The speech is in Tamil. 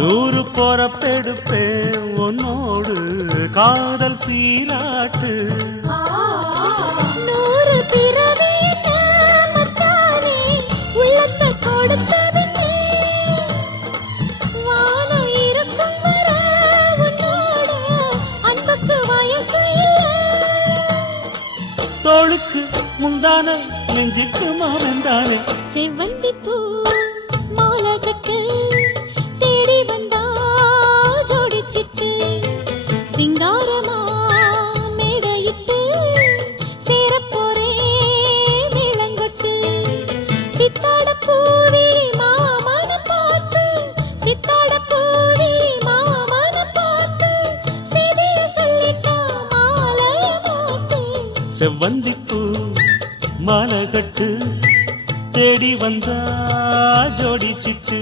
நூறு பொறப்பெடுப்பே உன்னோடு காதல் சீராட்டு. நூறு பிறவி மச்சானே உள்ளத்தை கொடுத்ததுன்னே வானம் இருக்கும் வர உன்னோட அன்புக்கு வயசு இல்லை. தோளுக்கு முந்தான நெஞ்சுக்கு மாமந்தானே செவ்வந்தி பூ மாலை கட்டு தேடி வந்தா ஜோடிச்சிட்டு சிங்காரமா மேடையிட்டு சேரப்போரே மேளங்கொட்டு. சித்தாட பூவிழி மாமன பார்த்து சித்தாட பூவிழி மாமன பார்த்து செய்திய சொல்லிட்டா மாலைய மாத்து. செவ்வந்திப்பூ மாலை கட்டு தேடி வந்தா ஜோடி சிட்டு.